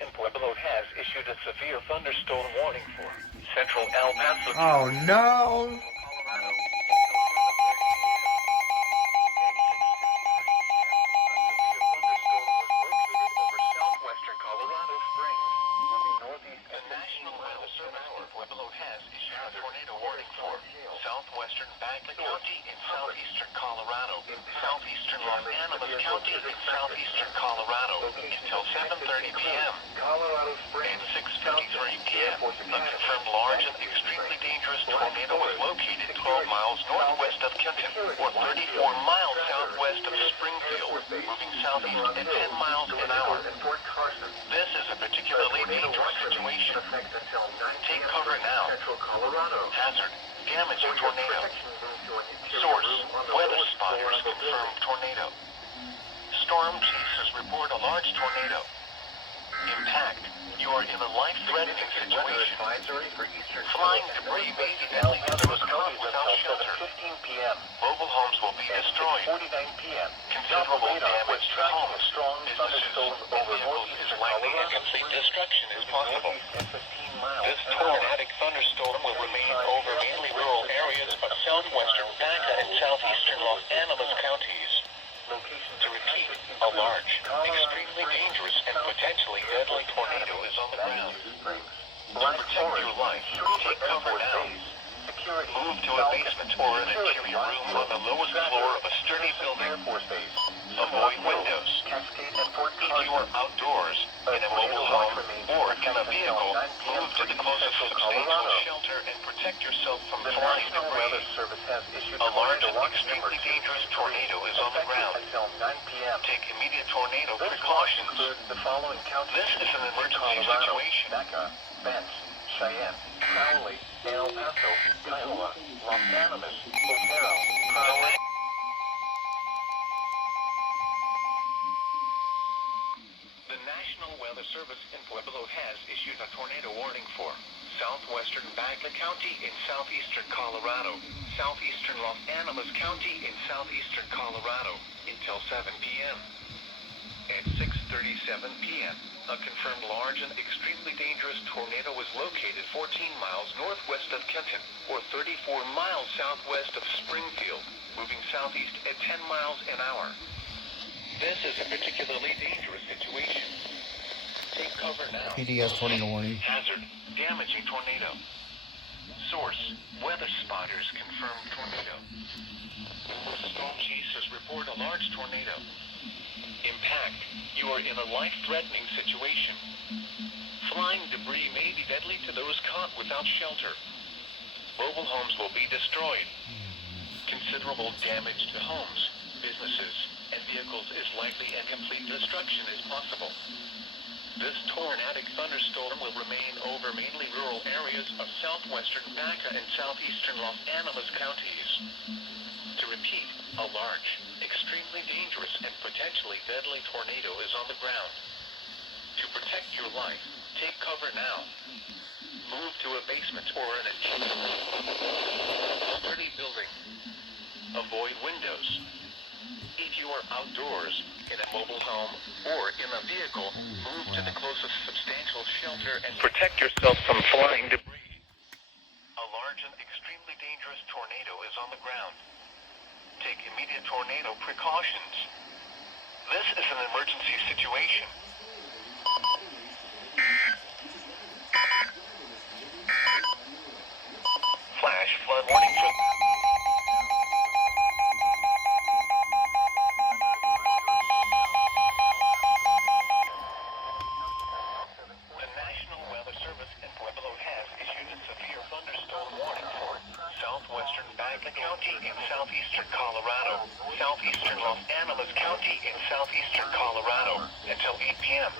in Pueblo has issued a severe thunderstorm warning for central El Paso. Oh no! Colorado. Southwestern Colorado Springs. Moving northeast. The National Weather Service in Pueblo has issued a tornado warning for southwestern Baca County in southeastern Colorado, southeastern Los Animas County in southeastern Colorado until 7:30 p.m. Colorado Springs. At 6:53 p.m., a confirmed large and extremely dangerous tornado was located 12 miles northwest of Kenton, or 34 miles southwest of Springfield, moving southeast at 10 miles an hour. This is a particularly dangerous situation. Take cover now. Hazard: damaging tornado. Source: weather spotters confirm tornado. Storm chasers report a large tornado. Impact: you are in a life-threatening situation. Flying debris may be deadly to those caught without shelter. Mobile homes will be destroyed. Considerable damage to homes, businesses, and vehicles is likely, and complete destruction is possible. This tornadic thunderstorm will remain over mainly rural areas of southwestern Baca and southeastern Los Animas counties. To repeat, a large, extremely dangerous, and potentially deadly tornado is on the ground. To protect your life, take cover now. Move to a basement or an interior room on the lowest floor of a sturdy building. Avoid windows. If you are outdoors, in a mobile home, or in a vehicle, move to the closest substantial shelter and protect yourself from flying debris. A large and extremely dangerous tornado is on the ground. Take immediate tornado precautions. This is an emergency situation. Cheyenne, Crowley, El Paso, Kiowa, Los Animas, Otero, Crowley. The National Weather Service in Pueblo has issued a tornado warning for southwestern Baca County in southeastern Colorado, southeastern Los Animas County in southeastern Colorado until 7 p.m. At 6:37 p.m., a confirmed large and extremely dangerous tornado was located 14 miles northwest of Kenton, or 34 miles southwest of Springfield, moving southeast at 10 miles an hour. This is a particularly dangerous situation. Take cover now. PDS tornado warning. Hazard: damaging tornado. Source: weather spotters confirm tornado. Storm chasers report a large tornado. Impact: you are in a life-threatening situation. Flying debris may be deadly to those caught without shelter. Mobile homes will be destroyed. Considerable damage to homes, businesses, and vehicles is likely, and complete destruction is possible. This tornadic thunderstorm will remain over mainly rural areas of southwestern Baca and southeastern Los Animas counties. To repeat, a large, extremely dangerous, and potentially deadly tornado is on the ground. To protect your life, take cover now. Move to a basement or an sturdy building. Avoid windows. If you are outdoors, in a mobile home, or in a vehicle, move to the closest substantial shelter and protect yourself from flying debris. A large and extremely dangerous tornado is on the ground. Take immediate tornado precautions. This is an emergency situation. Flash flood warning for... The National Weather Service in Pueblo has issued a severe thunderstorm warning for southwestern Baca County in southeastern Colorado, southeastern Los Animas County in southeastern Colorado until 8 p.m.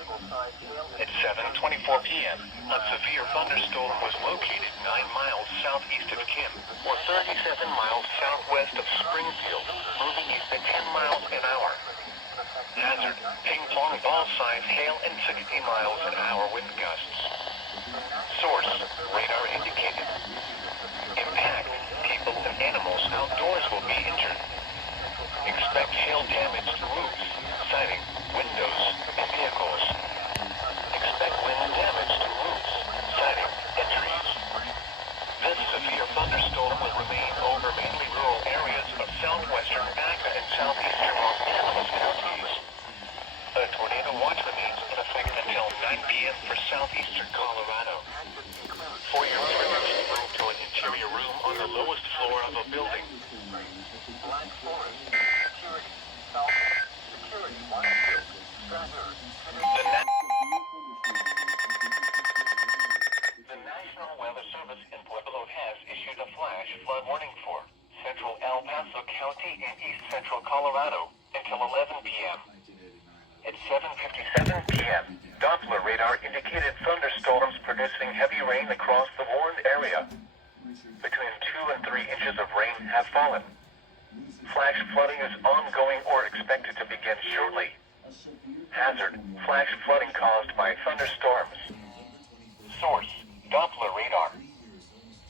At 7:24 p.m., a severe thunderstorm was located 9 miles southeast of Kim, or 37 miles southwest of Springfield, moving east at 10 miles an hour. Hazard: ping-pong ball-sized hail and 60 miles an hour wind gusts. Source: radar indicated. Impact: people and animals outdoors will be injured. Expect hail damage to roofs, siding, windows, and vehicles. Expect for southeastern Colorado. For your protection, move to an interior room on the lowest floor of a building. Black Forest, security, Falcon, security, Whitefield, Stratford, The National Weather Service in Pueblo has issued a flash flood warning for central El Paso County and east central Colorado until 11 p.m. At 7:57 p.m., Doppler radar indicated thunderstorms producing heavy rain across the warned area. Between 2 and 3 inches of rain have fallen. Flash flooding is ongoing or expected to begin shortly. Hazard, flash flooding caused by thunderstorms. Source, Doppler radar.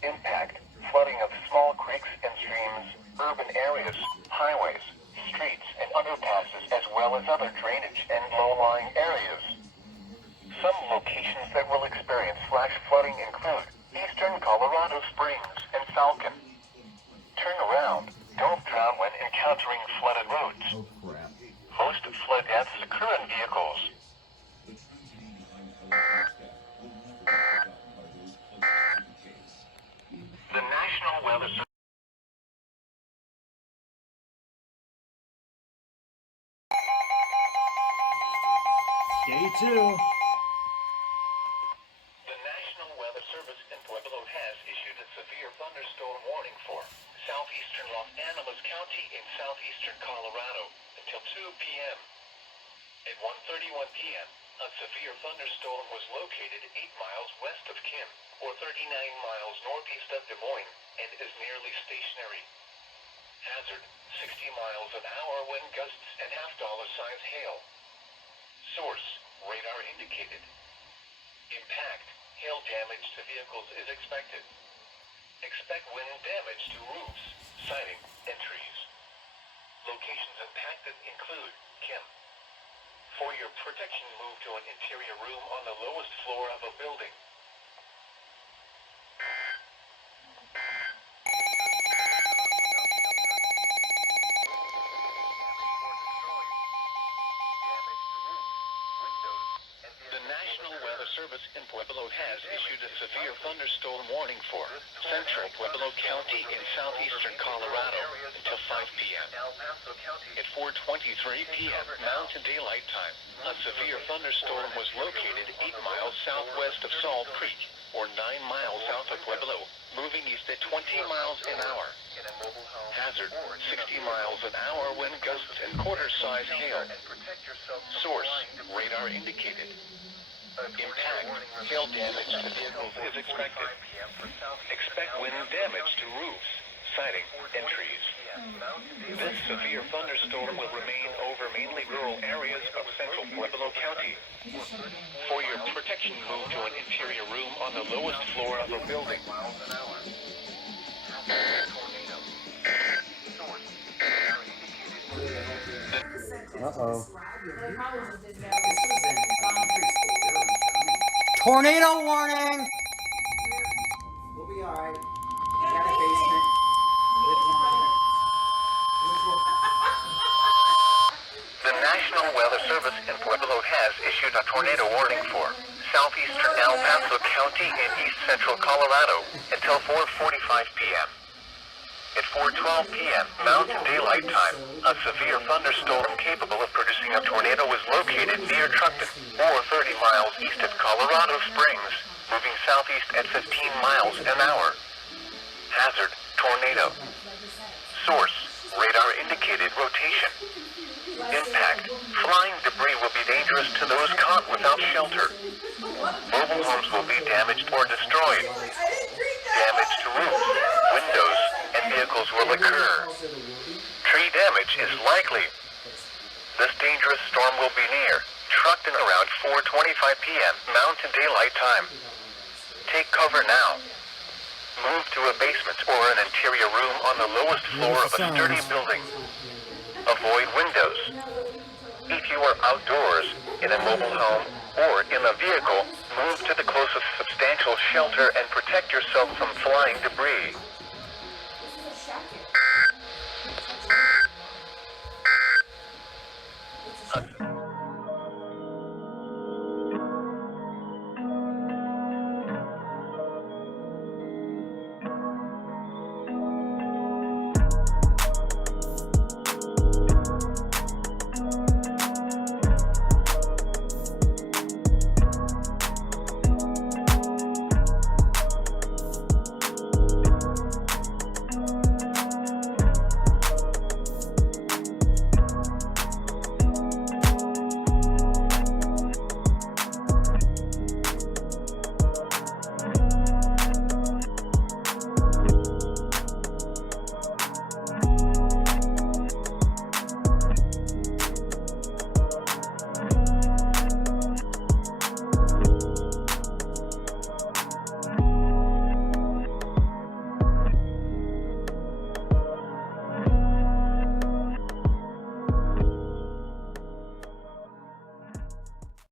Impact, flooding of small creeks and streams, urban areas, highways, streets, and underpasses, as well as other drainage and low-lying areas. Some locations that will experience flash flooding include eastern Colorado Springs and Falcon. Turn around. Don't drown when encountering flooded roads. Oh, crap. Most flood deaths occur in vehicles. The National Weather Service. Day 2. The National Weather Service in Pueblo has issued a severe thunderstorm warning for southeastern Los Animas County in southeastern Colorado until 2 p.m. At 1:31 p.m., a severe thunderstorm was located 8 miles west of Kim, or 39 miles northeast of Des Moines, and is nearly stationary. Hazard, 60 miles an hour wind gusts and half-dollar-size hail. Source, radar indicated. Impact, hail damage to vehicles is expected. Expect wind damage to roofs, siding, and trees. Locations impacted include Kim. For your protection, move to an interior room on the lowest floor of a building. The National Weather Service in Pueblo has issued a severe thunderstorm warning for central Pueblo County in southeastern Colorado until 5 p.m. At 4:23 p.m. Mountain Daylight Time, a severe thunderstorm was located 8 miles southwest of Salt Creek, or 9 miles south of Pueblo, moving east at 20 miles an hour. Hazard, 60 miles an hour wind gusts and quarter-size hail. Source, radar indicated. Impact, hail damage to vehicles is expected. Expect wind damage to roofs, siding, and trees. This severe thunderstorm will remain over mainly rural areas of central Pueblo County. For your protection, move to an interior room on the lowest floor of a building. Uh-oh. Tornado warning! We'll be alright. We got a basement. The National Weather Service in Pueblo has issued a tornado warning for southeastern El Paso County and east central Colorado until 4:45 p.m. At 4:12 p.m. Mountain Daylight Time, a severe thunderstorm capable of producing a tornado was located near Truckton, or 30 miles east of Colorado Springs, moving southeast at 15 miles an hour. Hazard, tornado. Source, radar indicated rotation. Impact, flying debris will be dangerous to those caught without shelter. Mobile homes will be damaged or destroyed. Damage to roofs, windows, and vehicles will occur. Tree damage is likely. This dangerous storm will be near Truckton around 4:25 p.m. Mountain Daylight Time. Take cover now. Move to a basement or an interior room on the lowest floor of a sturdy building. Avoid windows. If you are outdoors, in a mobile home, or in a vehicle, move to the closest substantial shelter and protect yourself from flying debris.